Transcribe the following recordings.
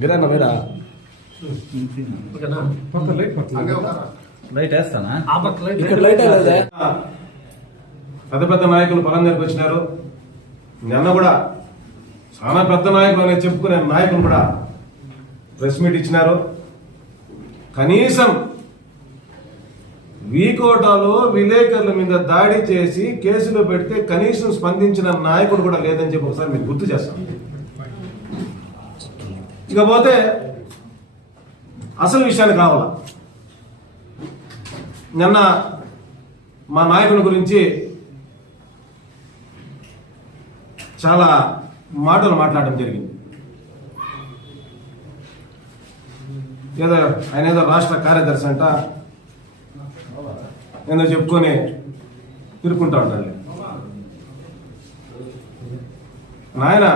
గిరన్న మీరా? Light వేస్తానా? ఇక్కడ light పెద్ద పెద్ద నాయకులు పొలం దగ్గరికి వచ్చినారు. నిన్న కూడా చాలా పెద్ద నాయకులు అని చెప్పుకునే నాయకులు కూడా ప్రెస్ మీట్ ఇచ్చినారు. కనీసం వీకోటాలో విలేకరుల మీద దాడి చేసి కేసులో పెడితే కనీసం స్పందించిన నాయకుడు కూడా లేదని చెప్పి ఒకసారి మీకు గుర్తు చేస్తాం. ఇకపోతే అసలు విషయానికి కావాల? నిన్న మా నాయకుని గురించి చాలా మాటలు మాట్లాడడం జరిగింది. ఏదో ఆయన ఏదో రాష్ట్ర కార్యదర్శి అంట ఏదో చెప్పుకొని తిరుక్కుంటా ఉండాలి నాయన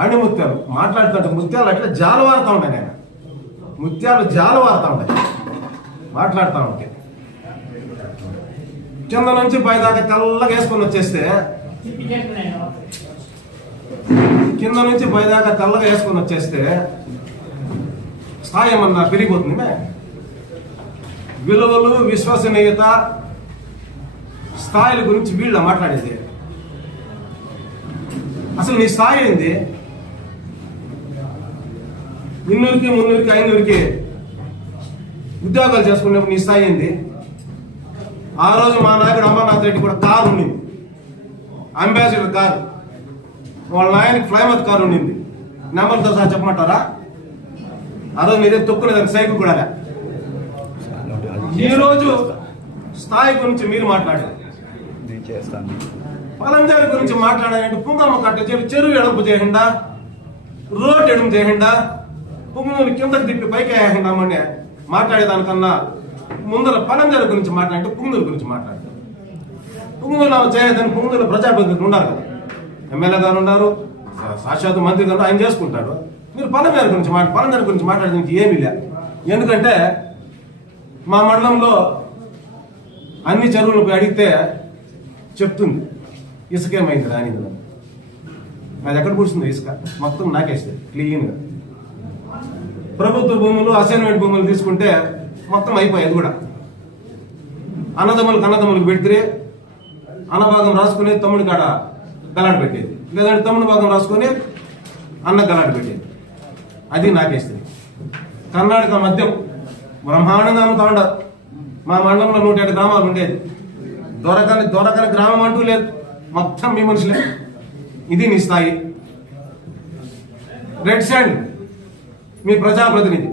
ఆడి ముత్యాలు మాట్లాడుతుంటే ముత్యాలు అట్లా జాలవారుతా ఉంటాయి నేను. ముత్యాలు జాలవారుతా ఉంటాయి మాట్లాడుతూ ఉంటే. కింద నుంచి పైదాకా తెల్లగా వేసుకొని వచ్చేస్తే కింద నుంచి పైదాకా తెల్లగా వేసుకొని వచ్చేస్తే స్థాయి ఏమన్నా పెరిగిపోతుంది మే. విలువలు విశ్వసనీయత స్థాయిల గురించి వీళ్ళ మాట్లాడేది. అసలు నీ స్థాయి ఏంది? ఇన్నూరికి మున్నూరికి ఐనూరికి ఉద్యోగాలు చేసుకునేప్పుడు నీ స్థాయి ఏంది? ఆ రోజు మా నాయకుడు అమర్నాథ్ రెడ్డి కూడా కారు ఉండింది అంబాసిడర్ కారు. వాళ్ళ నాయనకి ఫ్లైమత్ కారు ఉండింది నెంబర్తో సహా చెప్పమంటారా? ఆ రోజు మీదే తొక్కునేదానికి సైకిల్ కూడా లే. ఈ రోజు స్థాయి గురించి మీరు మాట్లాడారు. పలంజారి గురించి మాట్లాడాలంటే పుంగమ్మ కట్ట చెరువు ఎడపు చేయండా రోడ్ ఎడుపు చేయండా పుంగమ్మని కిందకు తిప్పి పైకి వేయకుండామని మాట్లాడేదానికన్నా ముందర పలంజారి గురించి మాట్లాడితే పుంగుల గురించి మాట్లాడతారు. పుంగుల చేయదని పుంగుల ప్రజాప్రతినిధులు ఉన్నారు కదా. ఎమ్మెల్యే గారు ఉన్నారు సాక్షాత్ మంత్రి గారు ఆయన చేసుకుంటాడు. మీరు పలంజారి గురించి మాట పలంజారి గురించి మాట్లాడడానికి ఏమీ లే. ఎందుకంటే మా మండలంలో అన్ని చెరువులు పోయి అడిగితే చెప్తుంది. ఇసుకేమైంది రాని అది ఎక్కడ కూర్చుంది ఇసుక. మొత్తం నాకేస్తుంది. క్లీన్గా. ప్రభుత్వ భూములు అసైన్మెంట్ భూములు తీసుకుంటే మొత్తం అయిపోయాయి కూడా. అన్నదమ్ములకు అన్నదమ్ములకు పెడితే అన్నభాగం రాసుకుని తమ్ముడి కాడ గలాడ పెట్టేది. లేదంటే తమ్ముడు భాగం రాసుకొని అన్న గలాడ పెట్టేది. అది నాకేస్తుంది కర్ణాటక మద్యం బ్రహ్మాండంగా అమ్ముతా మా మండలంలో నూట ఏడు గ్రామాలు ఉండేది. దొరకని దొరకని గ్రామం అంటూ లేదు. మొత్తం మీ మనుషులే. ఇది నీ స్థాయి. Red sand. మీ ప్రజాప్రతినిధి.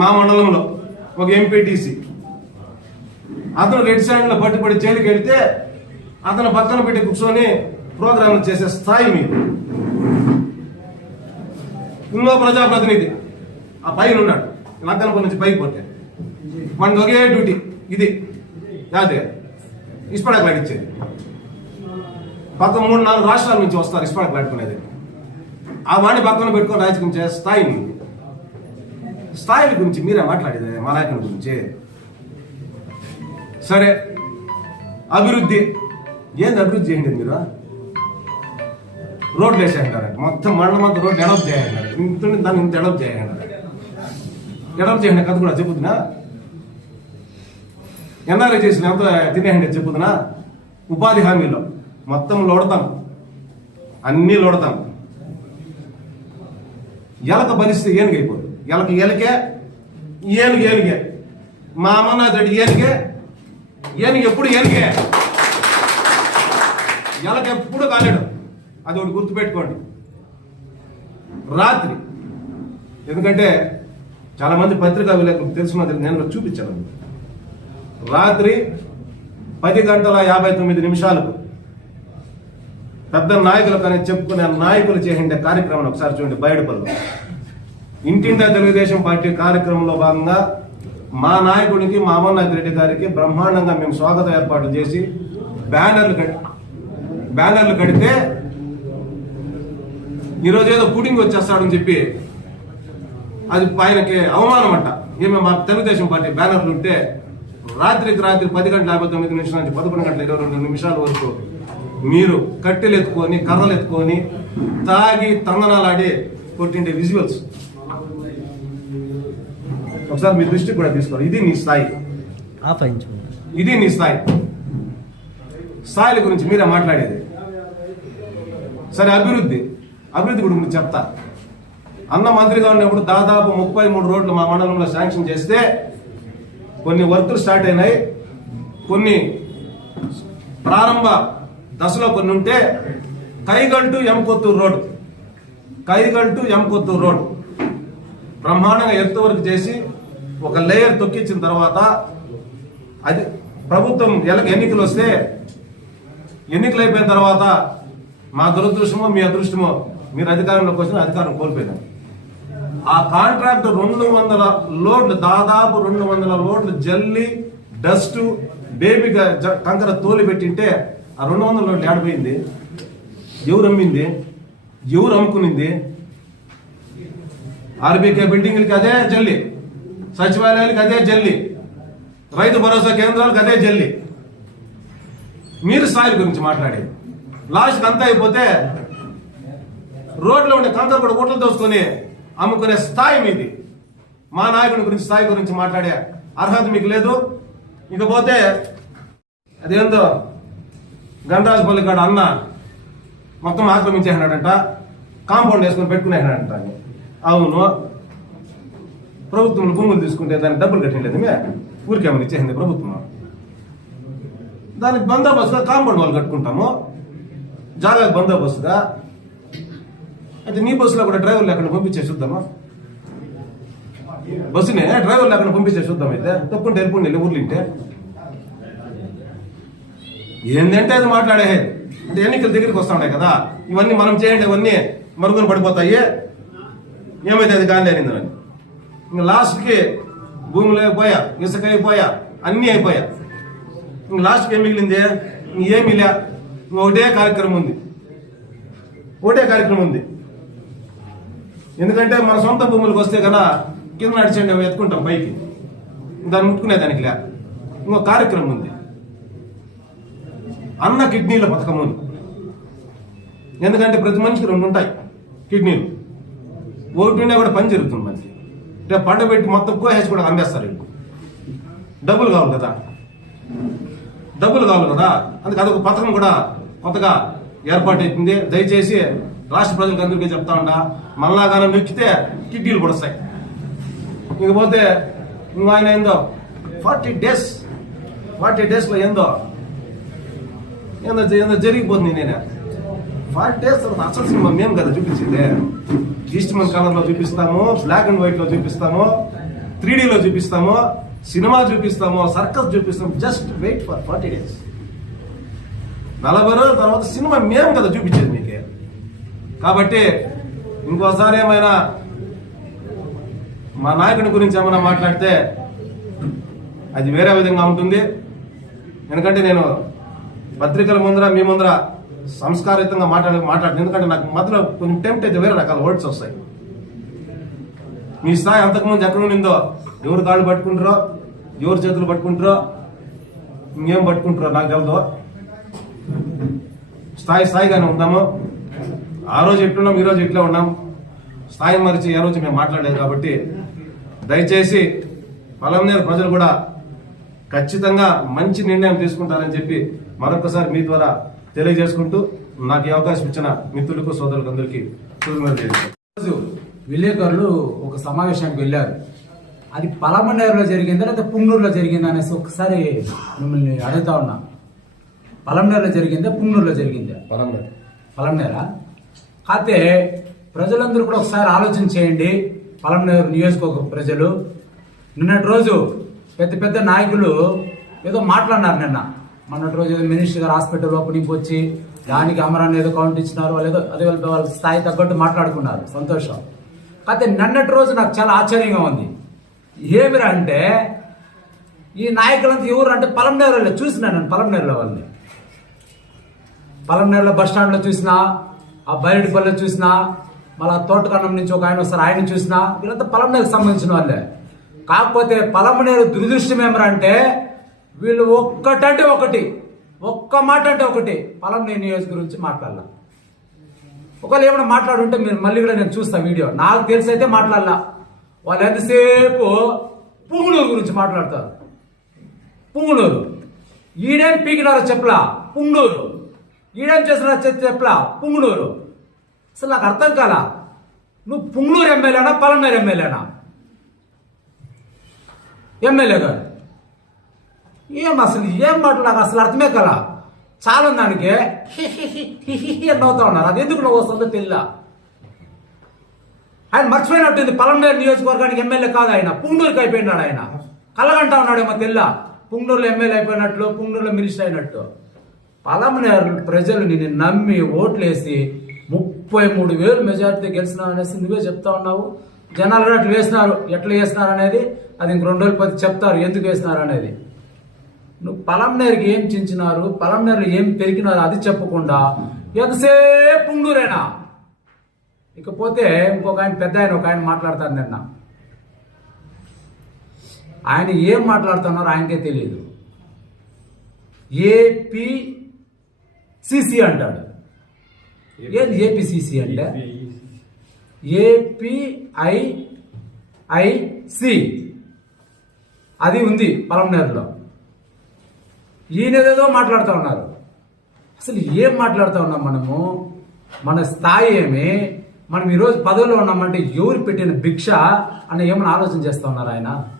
మా మండలంలో ఒక ఎంపీటీసీ అతను రెడ్ స్టాండ్లో పట్టుబడి జైలుకి వెళ్తే అతను పక్కన పెట్టి కూర్చొని ప్రోగ్రాంలు చేసే స్థాయి మీకు ఇంకో ప్రజాప్రతినిధి ఆ పైన ఉన్నాడు లగ్గనపూర్ నుంచి పైకి పోతే. మనది ఒకే డ్యూటీ ఇది. అదే ఇస్పడకు లాడిచ్చేది పక్క మూడు నాలుగు రాష్ట్రాల నుంచి వస్తారు ఇస్పడకు లాడుకునేది ఆ వాడిని పక్కన పెట్టుకొని రాజకీయం చేసే స్థాయి స్థాయిల గురించి మీరే మాట్లాడేది మా నాయకుని గురించి. సరే అభివృద్ధి. ఏంది అభివృద్ధి చేయండి మీరు? రోడ్లు వేసేయంటారు. మొత్తం మండలం అంతా రోడ్లు డెవలప్ చేయండి ఇంత దాన్ని ఇంత డెవలప్ చేయండి డెవలప్ చేయండి కథ కూడా చెప్పుతున్నా? ఎన్ఆర్ఐ చేసిన ఎంత తినేయండి చెప్పుతున్నా? ఉపాధి హామీలో. మొత్తం లోడతాం. అన్నీ లోడతాం. ఎలక బలిస్తే ఏనుగైపోదు ఎలక ఎలకే ఏనుగు ఏనుగే మా అమ్మ నా తడి ఏనుగే ఏనుగు ఎప్పుడు ఏనుగే ఎలక ఎప్పుడు కాలేడు. అది ఒకటి గుర్తుపెట్టుకోండి. రాత్రి. ఎందుకంటే చాలా మంది పత్రికా విలేకరులకు తెలుసున్నది నేను చూపించాను. రాత్రి పది గంటల యాభై తొమ్మిది నిమిషాలకు పెద్ద నాయకులు కానీ చెప్పుకునే నాయకులు చేసిండే కార్యక్రమం ఒకసారి చూడండి బయటపల్లి. ఇంటింటా తెలుగుదేశం పార్టీ కార్యక్రమంలో భాగంగా మా నాయకుడికి మా అమర్నాథ్ రెడ్డి గారికి బ్రహ్మాండంగా మేము స్వాగత ఏర్పాటు చేసి బ్యానర్లు కట్టి బ్యానర్లు కడితే ఈరోజు ఏదో పుడింగ్ వచ్చేస్తాడని చెప్పి అది ఆయనకి అవమానం అంట. ఏమే మా తెలుగుదేశం పార్టీ బ్యానర్లు ఉంటే రాత్రికి రాత్రి పది గంటల యాభై తొమ్మిది నిమిషాల నుంచి పదకొండు గంటల ఇరవై రెండు నిమిషాల వరకు మీరు కట్టెలు ఎత్తుకొని కర్రలు ఎత్తుకొని తాగి తందనాలాడి కొట్టిండే విజువల్స్ ఒకసారి మీ దృష్టికి కూడా తీసుకోవాలి ఇది నీ స్థాయి. ఇది నీ స్థాయి. స్థాయిల గురించి మీరే మాట్లాడేది. సరే అభివృద్ధి. అభివృద్ధి గురించి చెప్తా. అన్న మంత్రిగా ఉన్నప్పుడు దాదాపు ముప్పై మూడు రోడ్లు మా మండలంలో శాంక్షన్ చేస్తే కొన్ని వర్కులు స్టార్ట్ అయినాయి. కొన్ని ప్రారంభ దశలో కొన్ని ఉంటే కైగల్టు ఎంకొత్తూరు రోడ్. కైగల్టు ఎంకొత్తూరు రోడ్. బ్రహ్మాండంగా ఎత్తు వరకు చేసి ఒక లేయర్ తొక్కించిన తర్వాత అది ప్రభుత్వం ఎన్నికలు వస్తే ఎన్నికలు అయిపోయిన తర్వాత మా దురదృష్టమో మీ అదృష్టమో మీరు అధికారంలోకి వచ్చిన అధికారం కోల్పోయినారు. ఆ కాంట్రాక్ట్ రెండు వందల లోడ్లు దాదాపు రెండు వందల లోడ్లు జల్లి డస్ట్ బేబీగా జ- కంకర తోలి పెట్టింటే ఆ రెండు వందల లోడ్లు ఆడిపోయింది ఎవరు అమ్మింది? ఎవరు అమ్ముకునింది? ఆర్బీకే బిల్డింగ్లకి అదే జల్లి సచివాలయాలకి అదే జల్లి రైతు భరోసా కేంద్రాలకు అదే జల్లి. మీరు స్థాయిల గురించి మాట్లాడేది లాస్ట్ అంతా అయిపోతే రోడ్లో ఉండే కంకర కూడా ఓట్లు దోసుకొని అమ్ముకునే స్థాయి మీది. మా నాయకుడి గురించి స్థాయి గురించి మాట్లాడే అర్హత మీకు లేదు. ఇకపోతే అదేందో గంధరాజపల్లి కాడ అన్న మొత్తం ఆక్రమించేసినాడంట కాంపౌండ్ వేసుకొని పెట్టుకునేసినాడంట అవును. ప్రభుత్వం భూములు తీసుకుంటే దానికి డబ్బులు కట్టలేదు మే. ఊరికేమని ఇచ్చేసింది ప్రభుత్వం. దానికి బందోబస్తుగా కాంపౌండ్ వాళ్ళు కట్టుకుంటాము. జాగ్రత్త బందోబస్తుగా. అయితే నీ బస్సులో కూడా డ్రైవర్లు అక్కడ పంపించే చూద్దామా? బస్సునే డ్రైవర్లు అక్కడ పంపించే చూద్దాం అయితే. తప్పుకుంటే వెళ్ళిపోండి వెళ్ళి ఊర్లు ఇంటే. ఏంటంటే అది మాట్లాడే? అంటే ఎన్నికల దగ్గరికి వస్తా ఉన్నాయి కదా? ఇవన్నీ మనం చేయండి ఇవన్నీ మరుగున పడిపోతాయి. ఏమైతే అది గాలి అనిందని ఇంకా లాస్ట్కి భూములు అయిపోయా ఇసుక అయిపోయా అన్నీ అయిపోయా. ఇంక లాస్ట్కి ఏం మిగిలింది? ఏమి లే ఇంక ఒకటే కార్యక్రమం ఉంది. ఒకటే కార్యక్రమం ఉంది. ఎందుకంటే మన సొంత భూములకు వస్తే కదా కింద నడిచండి ఎత్తుకుంటాం పైకి. దాన్ని ముట్టుకునే దానికి లే. ఇంకో కార్యక్రమం ఉంది. అన్న కిడ్నీల పథకం ఉంది. ఎందుకంటే ప్రతి మనిషికి రెండు ఉంటాయి కిడ్నీలు. ఒకటి ఉండే కూడా పని జరుగుతుంది మనకి రేపు పంట పెట్టి మొత్తం కోసేసి కూడా అమ్మేస్తారు డబ్బులు కావాలి కదా. డబ్బులు కావాలి కదా. అందుకే అదొక పథకం కూడా కొత్తగా ఏర్పాటైతుంది దయచేసి రాష్ట్ర ప్రజలకు అందరికీ చెప్తా ఉంటా మళ్ళా గానం నొక్కితే కిడ్నీలు కూడా వస్తాయి. ఇకపోతే ఇంకో ఆయన ఏందో ఫార్టీ డేస్ ఫార్టీ డేస్లో ఏందో ఏందో ఏందో జరిగిపోతుంది నేనే ఫార్టీ డేస్ తర్వాత అసలు సినిమా మేము కదా చూపించింది ఈస్ట్ మన్ కలర్లో చూపిస్తాము బ్లాక్ అండ్ వైట్లో చూపిస్తాము త్రీ చూపిస్తాము సినిమా చూపిస్తాము సర్కస్ చూపిస్తాము just wait for forty days నలభై రోజుల తర్వాత సినిమా మేము కదా చూపించేది మీకే కాబట్టి ఇంకోసారి ఏమైనా మా నాయకుడి గురించి ఏమైనా మాట్లాడితే అది వేరే విధంగా ఉంటుంది. ఎందుకంటే నేను పత్రికల ముందర మీ ముందర సంస్కారయుతంగా మాట్లాడ మాట్లాడుతుంది ఎందుకంటే నాకు మధ్యలో కొంచెం టెంప్ట్ అయితే వేరే రకాల వర్డ్స్ వస్తాయి. మీ స్థాయి అంతకుముందు ఎక్కడ ఉండిందో ఎవరు కాళ్ళు పట్టుకుంటారో ఎవరు చేతులు పట్టుకుంటారో ఇంకేం పట్టుకుంటారో నాకు తెలదు. స్థాయి స్థాయిగానే ఉందాము ఆ రోజు ఎట్లున్నాం ఈ రోజు ఇట్లా ఉన్నాం? స్థాయి మరిచి ఏ రోజు మేము మాట్లాడలేదు కాబట్టి దయచేసి పలంనేరు ప్రజలు కూడా ఖచ్చితంగా మంచి నిర్ణయం తీసుకుంటారని చెప్పి మరొకసారి మీ ద్వారా తెలియజేసుకుంటూ నాకు ఈ అవకాశం ఇచ్చిన మిత్రులకు సోదరులకు అందరికీ కృతజ్ఞతలు తెలియజేస్తాను. రోజు విలేకరులు ఒక సమావేశానికి వెళ్ళారు. అది పలమనేరులో జరిగిందా లేదా పుంగనూరులో జరిగిందా అనేసి ఒకసారి మిమ్మల్ని అడుగుతా ఉన్నా. పలమనేరులో జరిగిందా పుంగనూరులో జరిగిందా? పలమనేరా? కాకపోతే ప్రజలందరూ కూడా ఒకసారి ఆలోచన చేయండి. పలమనేరు నియోజకవర్గ ప్రజలు. నిన్నటి రోజు పెద్ద పెద్ద నాయకులు ఏదో మాట్లాడినారు నిన్న. మొన్నటి రోజు మినిస్టర్ గారు హాస్పిటల్ ఓపెనింగ్ వచ్చి దానికి అమరాన్ని ఏదో కౌంట్ ఇచ్చినారు వాళ్ళు ఏదో అదే వాళ్ళ వాళ్ళ స్థాయి తగ్గట్టు మాట్లాడుకున్నారు. సంతోషం. కాకపోతే నిన్నటి రోజు నాకు చాలా ఆశ్చర్యంగా ఉంది. ఏమిరా అంటే ఈ నాయకులంతా ఎవరు అంటే పలంనేరులో చూసినా నేను పలంనేరులో వాళ్ళని. పలంనేరులో బస్ స్టాండ్లో చూసినా ఆ బయటిపల్లిలో చూసినా మళ్ళా తోటకన్నం నుంచి ఒక ఆయన వస్తారు ఆయన చూసినా వీళ్ళంతా పలంనేరుకు సంబంధించిన వాళ్ళే. కాకపోతే పలమనేరు దురదృష్టం ఏమరా అంటే వీళ్ళు ఒక్కటంటే ఒకటి. ఒక్క మాట అంటే ఒకటి పొలం నియోజక గురించి మాట్లాడాల. ఒకవేళ ఏమైనా మాట్లాడుంటే మీరు మళ్ళీ కూడా నేను చూస్తా వీడియో. నాకు తెలిసి అయితే మాట్లాడాల. వాళ్ళు ఎంతసేపు పుంగునూరు గురించి మాట్లాడతారు. పుంగునూరు ఈడేం పీకినారో చెప్పలా. పుంగునూరు ఈడేం చేసినారో చె- చెప్పలా. పుంగునూరు అసలు నాకు అర్థం కాలా. నువ్వు పుంగునూరు ఎమ్మెల్యేనా పలమనేరు ఎమ్మెల్యేనా? ఎమ్మెల్యే గారు. ఏం అసలు ఏం మాటలు నాకు అసలు అర్థమే కదా చాలా దానికి నవ్వుతా ఉన్నారు. అది ఎందుకు నవ్వు వస్తుందో తెలియదా ఆయన మర్చిపోయినట్టుంది. పలంనేరు నియోజకవర్గానికి ఎమ్మెల్యే కాదు ఆయన. పుంగూరుకి అయిపోయినాడు ఆయన. కలగంటా ఉన్నాడేమో తెల్ల పుంగూరులో ఎమ్మెల్యే అయిపోయినట్లు పుంగూరులో మినిస్టర్ అయినట్టు. పలమనేరు ప్రజలు నిన్ను నమ్మి ఓట్లేసి ముప్పై మూడు వేలు మెజార్టీ గెలిచినావు అనేసి నువ్వే చెప్తా ఉన్నావు. జనాలు కూడా అట్లా వేసినారు. ఎట్లా వేసినారు అనేది? అది ఇంక రెండు రోజులు పది చెప్తారు. ఎందుకు వేసినారు అనేది? నువ్వు పలంనేరుకి ఏం చించినారు? పలంనేరులు ఏం పెరిగినారు? అది చెప్పకుండా ఎంతసేపు పుంగూరేనా ఇకపోతే ఇంకొక ఆయన పెద్ద ఆయన ఒక ఆయన మాట్లాడతారు నిన్న. ఆయన ఏం మాట్లాడుతున్నారో ఆయనకే తెలియదు. ఏపీ సిసి అంటాడు. ఏది ఏపీసీసీ అంటే? ఏపీఐఐసి అది ఉంది పలంనేరులో ఈయనదేదో మాట్లాడుతూ ఉన్నారు. అసలు ఏం మాట్లాడుతూ ఉన్నాం మనము? మన స్థాయి ఏమి? మనం ఈరోజు పదవిలో ఉన్నామంటే ఎవరు పెట్టిన భిక్ష అని ఏమైనా ఆలోచన చేస్తూ ఉన్నారు ఆయన?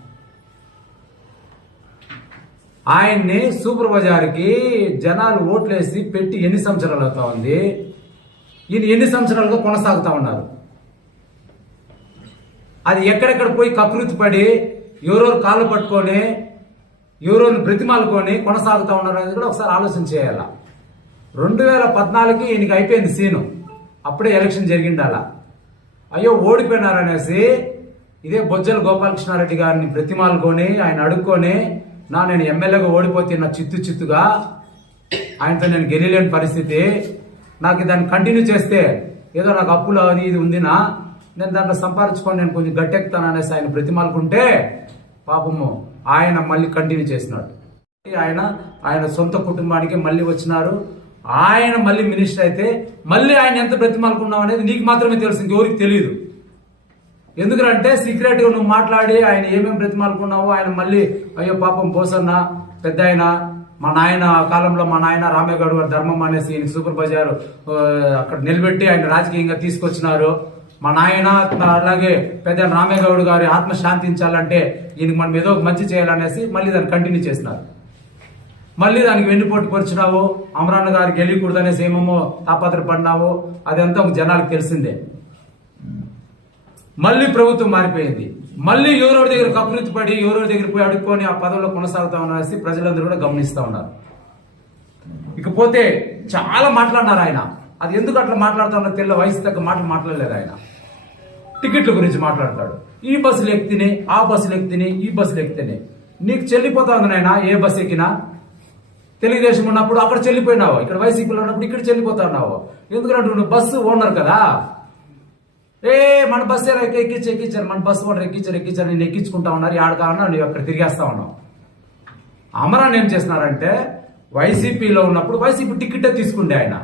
ఆయన్ని సూపర్ బజార్కి జనాలు ఓట్లేసి పెట్టి ఎన్ని సంవత్సరాలు అవుతా ఉంది? ఈయన ఎన్ని సంవత్సరాలుగా కొనసాగుతూ ఉన్నారు? అది ఎక్కడెక్కడ పోయి కకృతి పడి ఎవరెవరు కాళ్ళు పట్టుకొని ఎవరెవరిని బ్రతిమాలుకొని కొనసాగుతా ఉండడం అనేది కూడా ఒకసారి ఆలోచన చేయాల? రెండు వేల పద్నాలుగుకి ఈయనకి అయిపోయింది సీను. అప్పుడే ఎలక్షన్ జరిగిండాల. అయ్యో ఓడిపోయినారనేసి ఇదే బొజ్జల గోపాలకృష్ణారెడ్డి గారిని బ్రతిమాలుకొని ఆయన అడుక్కొని నా నేను ఎమ్మెల్యేగా ఓడిపోతే నా చిత్తు చిత్తుగా ఆయనతో నేను గెలిలేని పరిస్థితి. నాకు దాన్ని కంటిన్యూ చేస్తే ఏదో నాకు అప్పులు అది ఇది ఉందినా నేను దాంట్లో సంపాదించుకొని నేను కొంచెం గట్టెక్కుతాను అనేసి ఆయన బ్రతిమాలుకుంటే పాపము ఆయన మళ్ళీ కంటిన్యూ చేసినాడు. ఆయన ఆయన సొంత కుటుంబానికి మళ్ళీ వచ్చినారు. ఆయన మళ్ళీ మినిస్టర్ అయితే మళ్ళీ ఆయన ఎంత బ్రతిమాలుకున్నాం అనేది నీకు మాత్రమే తెలుసు ఇంకెవరికి తెలియదు ఎందుకంటే సీక్రెట్గా నువ్వు మాట్లాడి ఆయన ఏమేమి బ్రతిమాలుకున్నావో ఆయన మళ్ళీ అయ్యో పాపం పోసన్న పెద్ద ఆయన మా నాయన కాలంలో మా నాయన రామేగౌడ్ గారు ధర్మం అనేసి సూపర్ బజార్ అక్కడ నిలబెట్టి ఆయన రాజకీయంగా తీసుకొచ్చినారు. మా నాయన అలాగే పెద్ద రామేగౌడ్ గారి ఆత్మ శాంతించాలంటే ఈయనకి మనం ఏదో మంచి చేయాలనేసి మళ్ళీ దాన్ని కంటిన్యూ చేసినారు. మళ్ళీ దానికి వెన్నుపోటు పొరిచినావు అమరాన్న గారికి వెళ్ళకూడదనేసి ఏమేమో తాపత్రపడినావు అదంతా ఒక జనాలకు తెలిసిందే. మళ్ళీ ప్రభుత్వం మారిపోయింది. మళ్ళీ ఎవరెవరి దగ్గర కకృతి పడి ఎవరెవరి దగ్గర పోయి అడుక్కొని ఆ పదవిలో కొనసాగుతా ఉన్నారనేసి ప్రజలందరూ కూడా గమనిస్తూ ఉన్నారు. ఇకపోతే చాలా మాట్లాడినారు ఆయన. అది ఎందుకు అట్లా మాట్లాడుతున్నా తెల్ల వయసు తగ్గ మాటలు మాట్లాడలేదు ఆయన. టికెట్ల గురించి మాట్లాడతాడు. ఈ బస్సులు ఎక్కితేనే ఆ బస్సులు ఎక్కితేనే ఈ బస్సులు ఎక్కితేనే నీకు చెల్లిపోతా ఉంది నాయన ఏ బస్సు ఎక్కినా? తెలుగుదేశం ఉన్నప్పుడు అక్కడ చెల్లిపోయినావు. ఇక్కడ వైసీపీలో ఉన్నప్పుడు ఇక్కడ చెల్లిపోతా ఉన్నావు. ఎందుకంటే నువ్వు బస్సు ఓనర్ కదా. ఏ మన బస్సు ఎక్కించి ఎక్కించారు. మన బస్సు ఓనర్ ఎక్కించారు ఎక్కించారు. నేను ఎక్కించుకుంటా ఉన్నారు ఆడగా ఉన్నా నువ్వు అక్కడ తిరిగేస్తా ఉన్నావు. అమరాన్ ఏం చేస్తున్నారంటే వైసీపీలో ఉన్నప్పుడు వైసీపీ టికెటే తీసుకుండే ఆయన.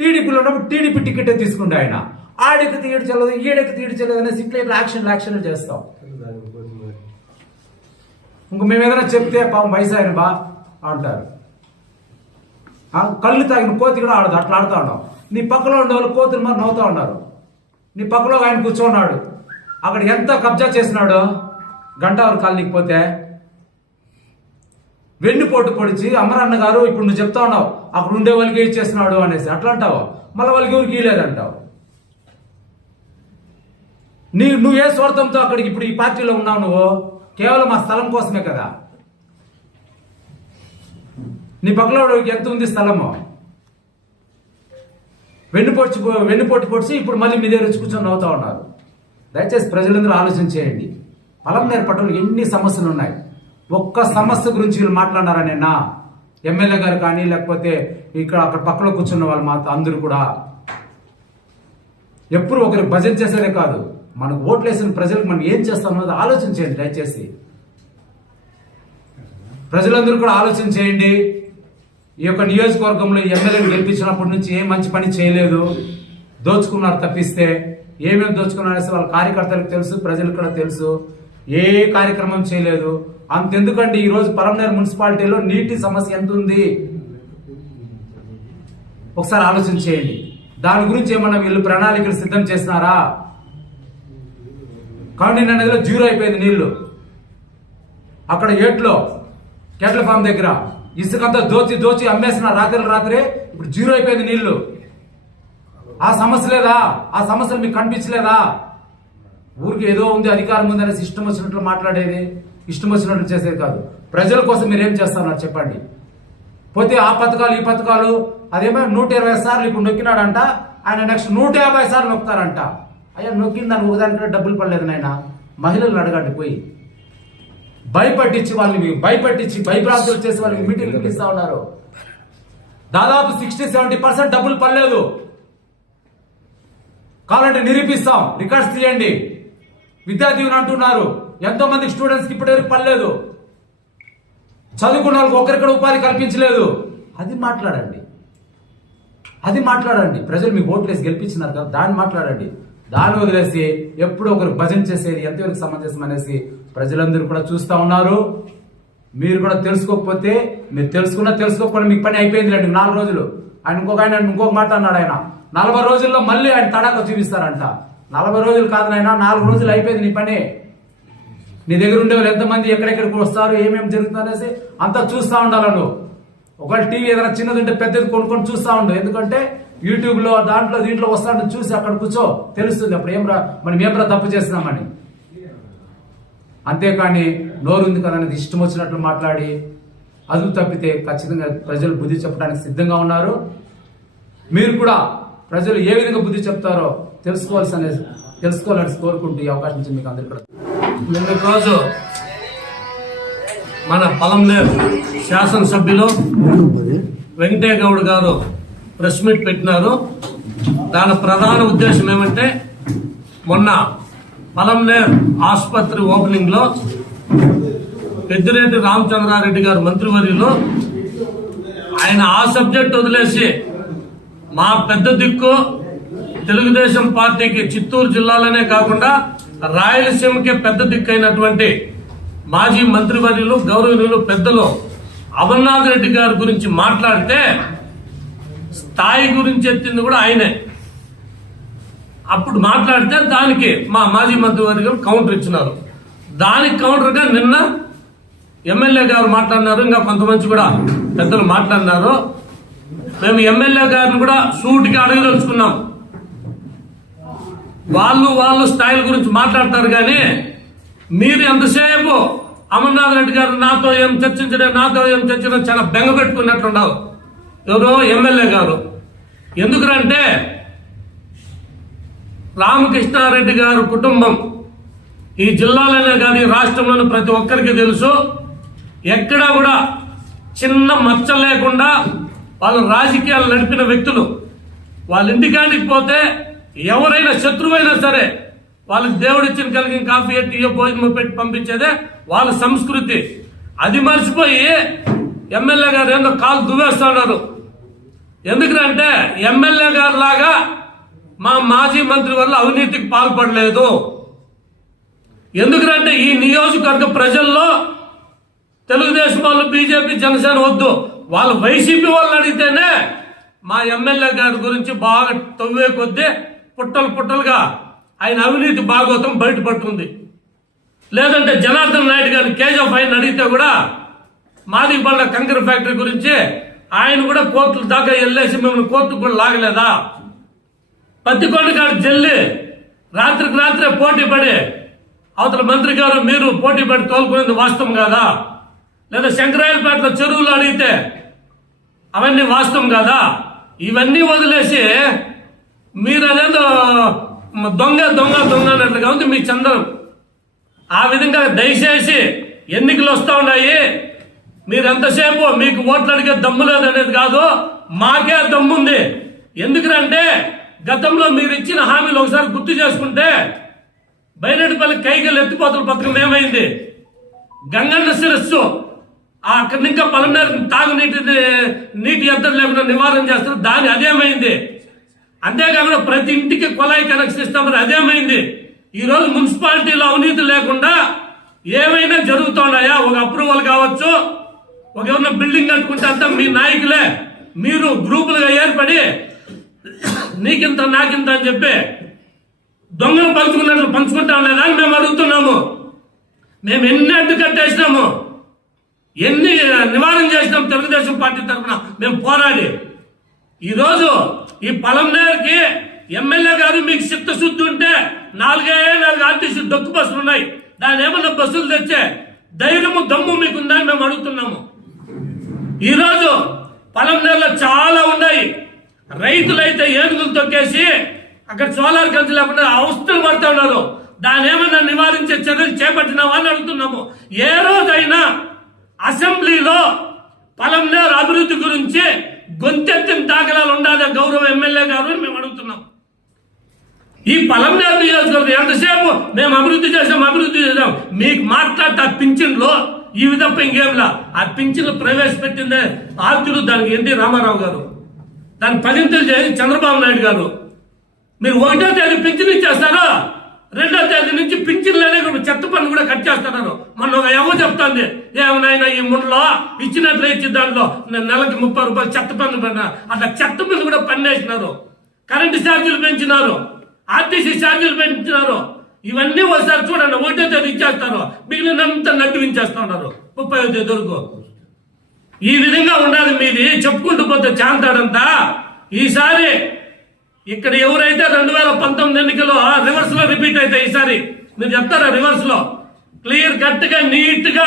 టీడీపీలో ఉన్నప్పుడు టీడీపీ టికెట్ తీసుకుంటే ఆయన. ఆడికి తీయడు చెల్లదు ఈడకి తీయడు చల్లదు అనేసి ఇట్లా ఇట్లా యాక్షన్ యాక్షన్ చేస్తాం. ఇంక మేము ఏదైనా చెప్తే పాపం వయసు ఆయన బా అంటారు. కళ్ళు తాగిన కోతి కూడా ఆడదు అట్లా ఆడుతూ ఉన్నాం. నీ పక్కలో ఉండే వాళ్ళు కోతులు మరి నవ్వుతూ ఉన్నారు. నీ పక్కలో ఆయన కూర్చోన్నాడు. అక్కడ ఎంత కబ్జా చేసినాడు గంటవర కాలనీకి పోతే వెన్నుపోటు పొడిచి అమరన్న గారు ఇప్పుడు నువ్వు చెప్తా ఉన్నావు అక్కడ ఉండే వాళ్ళకి ఇచ్చేస్తున్నాడు అనేసి. అట్లా అంటావు? మళ్ళీ వాళ్ళకి ఎవరికి ఇవ్వలేదంటావు నీ నువ్వు ఏ స్వార్థంతో అక్కడికి ఇప్పుడు ఈ పార్టీలో ఉన్నావు నువ్వు? కేవలం ఆ స్థలం కోసమే కదా. నీ పక్కలో ఎంత ఉంది స్థలము? వెన్నుపొడిచి వెన్నుపోటు పొడిచి ఇప్పుడు మళ్ళీ మీ దగ్గర వచ్చి కూర్చొని నవ్వుతా ఉన్నారు. దయచేసి ప్రజలందరూ ఆలోచన చేయండి. పొలం నేర్పటంలో ఎన్ని సమస్యలు ఉన్నాయి? ఒక్క సమస్య గురించి వీళ్ళు మాట్లాడారా నిన్న ఎమ్మెల్యే గారు కానీ లేకపోతే ఇక్కడ అక్కడ పక్కలో కూర్చున్న వాళ్ళు మా అందరూ కూడా ఎప్పుడు ఒకరు భజన చేసేదే కాదు. మనకు ఓట్లేసిన ప్రజలకు మనం ఏం చేస్తాం అన్నది ఆలోచన చేయండి దయచేసి. ప్రజలందరూ కూడా ఆలోచన చేయండి. ఈ యొక్క నియోజకవర్గంలో ఎమ్మెల్యేలు గెలిపించినప్పటి నుంచి ఏ మంచి పని చేయలేదు. దోచుకున్నారు తప్పిస్తే. ఏమేమి దోచుకున్నారనేసి వాళ్ళ కార్యకర్తలకు తెలుసు ప్రజలకు కూడా తెలుసు. ఏ కార్యక్రమం చేయలేదు. అంతెందుకంటే ఈరోజు రోజు మున్సిపాలిటీలో నీటి సమస్య ఎంత ఉంది? ఒకసారి ఆలోచన చేయండి. దాని గురించి ఏమన్నా వీళ్ళు ప్రణాళికలు సిద్ధం చేసినారా? కౌండిన్య నదిలో జీరో అయిపోయింది నీళ్ళు. అక్కడ ఏట్లో కేట్ల ఫామ్ దగ్గర ఇసుకంతా దోచి దోచి అమ్మేసిన రాత్రి రాత్రే ఇప్పుడు జీరో అయిపోయింది నీళ్ళు. ఆ సమస్య లేదా? ఆ సమస్యలు మీకు కనిపించలేదా? ఊరికి ఏదో ఉంది అధికారం ఉంది అనేసి ఇష్టం వచ్చినట్లు మాట్లాడేది ఇష్టం వచ్చినట్లు చేసేది కాదు. ప్రజల కోసం మీరు ఏం చేస్తున్నారు చెప్పండి. పోతే ఆ పథకాలు ఈ పథకాలు అదేమో నూట ఇరవై సార్లు ఇప్పుడు నొక్కినాడంట ఆయన నెక్స్ట్ నూట యాభై సార్లు నొక్కుతారంట. అయ్యా నొక్కిన దాని ఒకదానికి డబ్బులు పడలేదు నాయన. మహిళలను అడగండి పోయి. భయపట్టించి వాళ్ళని భయపట్టించి భయభ్రాంతులు చేసి వాళ్ళకి మీటింగ్ పిలిస్తా ఉన్నారు. దాదాపు సిక్స్టీ సెవెంటీ పర్సెంట్ డబ్బులు పడలేదు. కావాలంటే నిరూపిస్తాం రికార్డ్స్ తీయండి. విద్యా దీవెన అంటున్నారు. ఎంతో మంది స్టూడెంట్స్కి ఇప్పటివరకు పడలేదు. చదువుకున్న వాళ్ళకి ఒకరిక్కడ ఉపాధి కల్పించలేదు. అది మాట్లాడండి. అది మాట్లాడండి. ప్రజలు మీకు ఓట్లు వేసి గెలిపించినారు కదా దాన్ని మాట్లాడండి. దాన్ని వదిలేసి ఎప్పుడో ఒకరు భజన చేసేది ఎంతవరకు సమంజసం అనేసి ప్రజలందరూ కూడా చూస్తా ఉన్నారు. మీరు కూడా తెలుసుకోకపోతే మీరు తెలుసుకున్నా తెలుసుకోకపోయినా మీకు పని అయిపోయింది రండి నాలుగు రోజులు. ఆయన ఇంకొక ఆయన ఇంకొక మాట అన్నాడు ఆయన. నలభై రోజుల్లో మళ్ళీ ఆయన తడాక చూపిస్తారంట. నలభై రోజులు కాదు నాయన నాలుగు రోజులు అయిపోయింది నీ పని. నీ దగ్గర ఉండే ఎంతమంది ఎక్కడెక్కడికి వస్తారు ఏమేమి జరుగుతుంది అనేసి అంతా చూస్తా ఉండాలి నువ్వు. ఒకవేళ టీవీ ఏదైనా చిన్నది ఉంటే పెద్దది కొనుక్కొని చూస్తా ఉండు. ఎందుకంటే యూట్యూబ్లో దాంట్లో దీంట్లో వస్తాడు చూసి అక్కడ కూర్చో తెలుస్తుంది అప్పుడు ఏం రా మనం ఏం రా తప్పు చేస్తున్నామని. అంతేకాని నోరు ఉంది కదా అనేది ఇష్టం వచ్చినట్లు మాట్లాడి అదుపు తప్పితే ఖచ్చితంగా ప్రజలు బుద్ధి చెప్పడానికి సిద్ధంగా ఉన్నారు. మీరు కూడా ప్రజలు ఏ విధంగా బుద్ధి చెప్తారో తెలుసుకోవాల్సిన తెలుసుకోవాలని కోరుకుంటూ ఈ అవకాశం ఇచ్చింది మీకు అందరికీ కూడా. రోజు మన పొలంనేరు శాసనసభ్యులు వెంకటే గౌడ్ గారు ప్రెస్ మీట్ పెట్టినారు. దాని ప్రధాన ఉద్దేశం ఏమంటే మొన్న పొలంనేర్ ఆసుపత్రి ఓపెనింగ్లో పెద్దిరెడ్డి రామచంద్రారెడ్డి గారు మంత్రివర్యులు. ఆయన ఆ సబ్జెక్ట్ వదిలేసి మా పెద్ద దిక్కు తెలుగుదేశం పార్టీకి చిత్తూరు జిల్లాలోనే కాకుండా రాయలసీమకే పెద్ద దిక్కైనటువంటి మాజీ మంత్రివర్యులు గౌరవనీయులు పెద్దలు అమర్నాథ్ రెడ్డి గారి గురించి మాట్లాడితే స్థాయి గురించి ఎత్తింది కూడా ఆయనే. అప్పుడు మాట్లాడితే దానికి మా మాజీ మంత్రివర్యులు కౌంటర్ ఇచ్చినారు. దానికి కౌంటర్గా నిన్న ఎమ్మెల్యే గారు మాట్లాడినారు. ఇంకా కొంతమంది కూడా పెద్దలు మాట్లాడినారు. మేము ఎమ్మెల్యే గారిని కూడా సూటికి అడగదలుచుకున్నాం. వాళ్ళు వాళ్ళ స్థాయిల గురించి మాట్లాడతారు కానీ మీరు ఎంతసేపు అమర్నాథ్ రెడ్డి గారు నాతో ఏం చర్చించడం నాతో ఏం చర్చించడం చాలా బెంగ పెట్టుకున్నట్లుండవు ఎవరో ఎమ్మెల్యే గారు. ఎందుకంటే రామకృష్ణారెడ్డి గారు కుటుంబం. ఈ జిల్లాలోనే కానీ రాష్ట్రంలోని ప్రతి ఒక్కరికి తెలుసు. ఎక్కడా కూడా చిన్న మచ్చ లేకుండా వాళ్ళు రాజకీయాలు నడిపిన వ్యక్తులు. వాళ్ళ ఇంటికాడికి పోతే ఎవరైనా శత్రువైనా సరే వాళ్ళకి దేవుడిచ్చిన కలిగిన కాఫీ ఎట్టి భోజనం పెట్టి పంపించేదే వాళ్ళ సంస్కృతి. అది మర్చిపోయి ఎమ్మెల్యే గారు ఏందో కాలు దువ్వేస్తున్నారు. ఎందుకంటే ఎమ్మెల్యే గారు లాగా మా మాజీ మంత్రి వల్ల అవినీతికి పాల్పడలేదు. ఎందుకంటే ఈ నియోజకవర్గ ప్రజల్లో తెలుగుదేశం వాళ్ళు బీజేపీ జనసేన వద్దు. వాళ్ళు వైసీపీ వాళ్ళు అడిగితేనే మా ఎమ్మెల్యే గారి గురించి బాగా తవ్వే కొద్దీ పుట్టలు పుట్టలుగా ఆయన అవినీతి భాగవతం బయటపడుతుంది. లేదంటే జనార్దన్ నాయుడు గారిని కేజీఎఫ్ ఆయన అడిగితే కూడా మాది కంకర ఫ్యాక్టరీ గురించి ఆయన కూడా కోర్టుల దాకా వెళ్ళేసి మిమ్మల్ని కోర్టుకు కూడా లాగలేదా? పత్తికొండ గారు జల్లి రాత్రికి రాత్రే పోటీ పడి అవతల మంత్రి గారు మీరు పోటీ పడి తోలుకునేది వాస్తవం కాదా? లేదా శంకరాయలపేటలో చెరువులు అడిగితే అవన్నీ వాస్తవం కాదా? ఇవన్నీ వదిలేసి మీరు అదేదో దొంగ దొంగ దొంగ అన్నట్లుగా ఉంది మీ చందనం. ఆ విధంగా దయచేసి ఎన్నికలు వస్తూ ఉన్నాయి. మీరు ఎంతసేపు మీకు ఓట్లు అడిగే దమ్ము లేదనేది కాదు మాకే దమ్ముంది ఎందుకంటే గతంలో మీరు ఇచ్చిన హామీలు ఒకసారి గుర్తు చేసుకుంటే బైరెడ్డిపల్లి కైగలు ఎత్తిపోతల పథకం ఏమైంది? గంగన్న శిరస్సు. అక్కడ ఇంకా పలమనేరు తాగునీటి నీటి ఎద్దరు లేకుండా నివారణ చేస్తారు దాని అదేమైంది? అంతేకాకుండా ప్రతి ఇంటికి కుళాయి కనెక్షన్ ఇస్తామని అదేమైంది? ఈ రోజు మున్సిపాలిటీలో అవినీతి లేకుండా ఏమైనా జరుగుతున్నాయా? ఒక అప్రూవల్ కావచ్చు? ఒక ఏమైనా బిల్డింగ్ కట్టుకుంటే అంతా మీ నాయకులే మీరు గ్రూపులుగా ఏర్పడి నీకింత నాకింత అని చెప్పి దొంగలు పంచుకున్నట్లు పంచుకుంటాం లేదా అని మేము అడుగుతున్నాము. మేము ఎన్ని అడ్డు కట్టేసినాము? ఎన్ని నివారణ చేసినాం తెలుగుదేశం పార్టీ తరఫున? మేము పోరాడి. ఈరోజు ఈ పొలంనేరుకి ఎమ్మెల్యే గారు మీకు చిత్తశుద్ధి ఉంటే నాలుగే నాలుగు ఆర్టీసీ డొక్కు బస్సులు ఉన్నాయి. దాని ఏమన్నా బస్సులు తెచ్చే ధైర్యము దమ్ము మీకు ఉందని మేము అడుగుతున్నాము. ఈరోజు పొలంనేరులో చాలా ఉన్నాయి. రైతులైతే ఏనుగులు తొక్కేసి అక్కడ సోలార్ కంచి లేకుండా అవస్థలు పడుతూ ఉన్నారు. దాని ఏమన్నా నివారించే చర్యలు చేపట్టినావా అని అడుగుతున్నాము. ఏ రోజైనా అసెంబ్లీలో పొలంనేరు అభివృద్ధి గురించి గొంతెత్తిన దాఖలాలు ఉండాలి గౌరవ ఎమ్మెల్యే గారు అని మేము అడుగుతున్నాం. ఈ పలంనేరు నియోజకవర్గం ఎంతసేపు మేము అభివృద్ధి చేసాం అభివృద్ధి చేసాం మీకు మాట్లాడితే ఆ పింఛన్లో ఈ విధంగా ఇంకేంలా ఆ పింఛన్లు ప్రవేశపెట్టిందే ఆర్తులు దానికి ఎన్టీ రామారావు గారు. దాన్ని పదింతలు చేసి చంద్రబాబు నాయుడు గారు. మీరు ఒకటో తేదీ పింఛన్ ఇచ్చేస్తారా? రెండో తేదీ నుంచి పింఛన్లనే చెత్త పన్ను కూడా కట్ చేస్తున్నారు. మొన్న ఒక ఎవరు చెప్తాంది ఏమనైనా ఈ ముండలో ఇచ్చినట్లు ఇచ్చి దాంట్లో నెలకి ముప్పై రూపాయలు చెత్త పన్ను పడిన అట్లా చెత్త పన్ను కూడా పన్నేసినారు. కరెంటు ఛార్జీలు పెంచినారు ఆర్టీసీ ఛార్జీలు పెంచినారు. ఇవన్నీ ఒకసారి చూడండి ఒకటో తేదీ ఇచ్చేస్తారు. మిగిలినంతా నడ్డు ఉన్నారు ముప్పై తేదీ వరకు. ఈ విధంగా ఉండాలి మీది చెప్పుకుంటూ పోతే చాంతాడంతా. ఈసారి ఇక్కడ ఎవరైతే రెండు వేల పంతొమ్మిది ఎన్నికల్లో రివర్స్లో రిపీట్ అయితే ఈసారి మీరు చెప్తారా రివర్స్లో? క్లియర్ కట్గా నీట్గా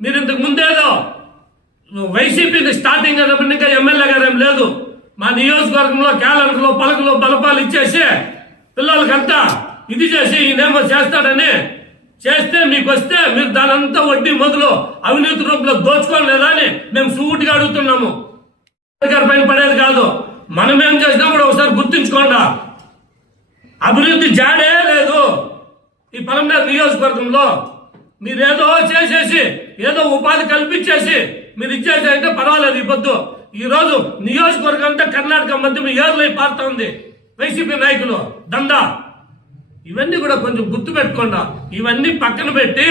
మీరు ఇంతకు ముందేదో వైసీపీకి స్టార్టింగ్ అయినప్పుడు ఇంకా ఎమ్మెల్యే గారు ఏం లేదు. మా నియోజకవర్గంలో క్యాలెండర్లో పలకలు బలపాలు ఇచ్చేసి పిల్లలకంతా ఇది చేసి ఈయనేమో చేస్తాడని చేస్తే మీకు వస్తే మీరు దానంతా వడ్డీ మొదలు అవినీతి రూపంలో దోచుకోలేదా అని మేము సూటిగా అడుగుతున్నాము. పైన పడేది కాదు. మనం ఏం చేసినా కూడా ఒకసారి గుర్తుంచుకోండి. అభివృద్ధి జాడే లేదు. ఈ పలంనేరు నియోజకవర్గంలో మీరేదో చేసేసి ఏదో ఉపాధి కల్పించేసి మీరు ఇచ్చేసి పర్వాలేదు ఈ పొద్దు ఈ రోజు నియోజకవర్గం అంతా కర్ణాటక మధ్య ఏర్లై పారుతా ఉంది. వైసీపీ నాయకులు దందా. ఇవన్నీ కూడా కొంచెం గుర్తు పెట్టుకోండా. ఇవన్నీ పక్కన పెట్టి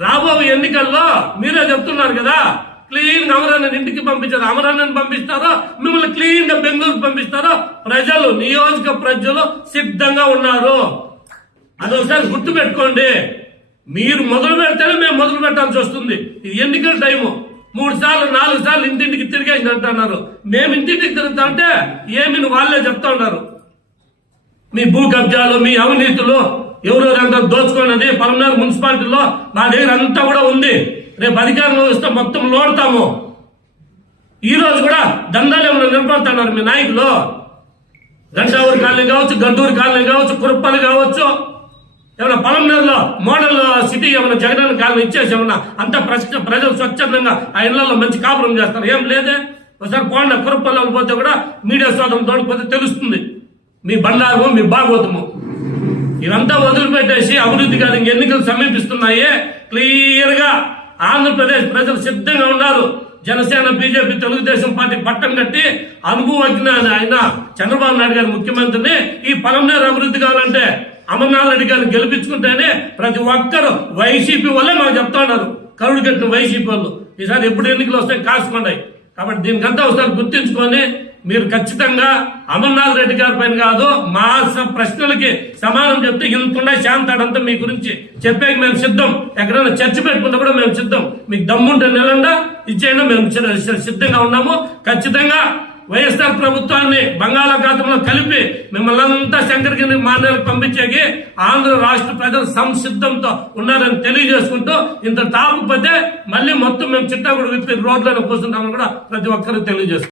రాబో ఎన్నికల్లో మీరే చెప్తున్నారు కదా క్లీన్ అమరాన్ని ఇంటికి పంపించారు. అమరాన్ని పంపిస్తారో? మిమ్మల్ని క్లీన్గా బెంగళూరు పంపిస్తారో? ప్రజలు నియోజక ప్రజలు సిద్ధంగా ఉన్నారు. అది ఒకసారి గుర్తు పెట్టుకోండి. మీరు మొదలు పెడితేనే మేము మొదలు పెట్టాల్సి వస్తుంది. ఇది ఎన్నికల టైము. మూడు సార్లు నాలుగు సార్లు ఇంటింటికి తిరిగేసి అంటున్నారు. మేము ఇంటింటికి తిరుగుతా అంటే ఏమి వాళ్ళే చెప్తా ఉన్నారు. మీ భూ కబ్జాలు మీ అవినీతులు ఎవరెవరంతా దోచుకున్నది పలమనేరు మున్సిపాలిటీలో మా దగ్గర అంతా కూడా ఉంది. రేపు అధికారంలో వస్తే మొత్తం లోడతాము. ఈ రోజు కూడా దందాలు ఏమైనా నిలబడుతున్నారు మీ నాయకులు. గంటావూరు కాలనీ కావచ్చు గడ్డూరు కాలనీ కావచ్చు కురుప్పలు కావచ్చు. ఏమైనా పొలంనేరులో మోడల్ సిటీ ఏమైనా జగనన్న కాలనీ ఇచ్చేసి ఏమన్నా అంత ప్రశ్న ప్రజలు స్వచ్ఛందంగా ఆ ఇళ్ళలో మంచి కాపురం చేస్తారు. ఏం లేదే. ఒకసారి పోండి కురుప్పల్లో పోతే కూడా మీడియా సోదరం తోడిపోతే తెలుస్తుంది. మీ బండారము మీ భాగవతము. ఇవంతా వదిలిపెట్టేసి అభివృద్ధి కాదు ఇంక ఎన్నికలు సమీపిస్తున్నాయి. క్లియర్గా ఆంధ్రప్రదేశ్ ప్రజలు సిద్ధంగా ఉన్నారు. జనసేన బీజేపీ తెలుగుదేశం పార్టీ పట్టం కట్టి అనుభవజ్ఞ ఆయన చంద్రబాబు నాయుడు గారి ముఖ్యమంత్రిని ఈ పొలంనేరు అభివృద్ధి కావాలంటే అమర్నాథ్ రెడ్డి గారిని గెలిపించుకుంటేనే ప్రతి ఒక్కరు వైసీపీ వల్లే మాకు చెప్తా ఉన్నారు. కరుడు కట్టిన వైసీపీ వాళ్ళు. ఈసారి ఎప్పుడు ఎన్నికలు వస్తాయి కాసుకోండి. కాబట్టి దీనికంతా ఒకసారి గుర్తించుకొని మీరు ఖచ్చితంగా అమర్నాథ్ రెడ్డి గారి పైన కాదు మా ప్రశ్నలకి సమాధానం చెప్తే ఇంతుండే శాంతాడంతా మీ గురించి చెప్పేకి మేము సిద్ధం. ఎక్కడైనా చర్చ పెట్టుకుంటే కూడా మేము సిద్ధం. మీకు దమ్ముంటే నిలండా ఇచ్చేయండి మేము సిద్ధంగా ఉన్నాము. ఖచ్చితంగా వైఎస్ఆర్ ప్రభుత్వాన్ని బంగాళాఖాతంలో కలిపి మిమ్మల్ని అంతా శంకరగిరి మాన్యాలకు పంపించేకి ఆంధ్ర రాష్ట్ర ప్రజలు సంసిద్ధంతో ఉన్నారని తెలియజేసుకుంటూ ఇంత తాపకపోతే మళ్ళీ మొత్తం మేము చిట్టాగుడు విప్పి రోడ్లను కూర్చుంటామని కూడా ప్రతి ఒక్కరూ తెలియజేస్తాం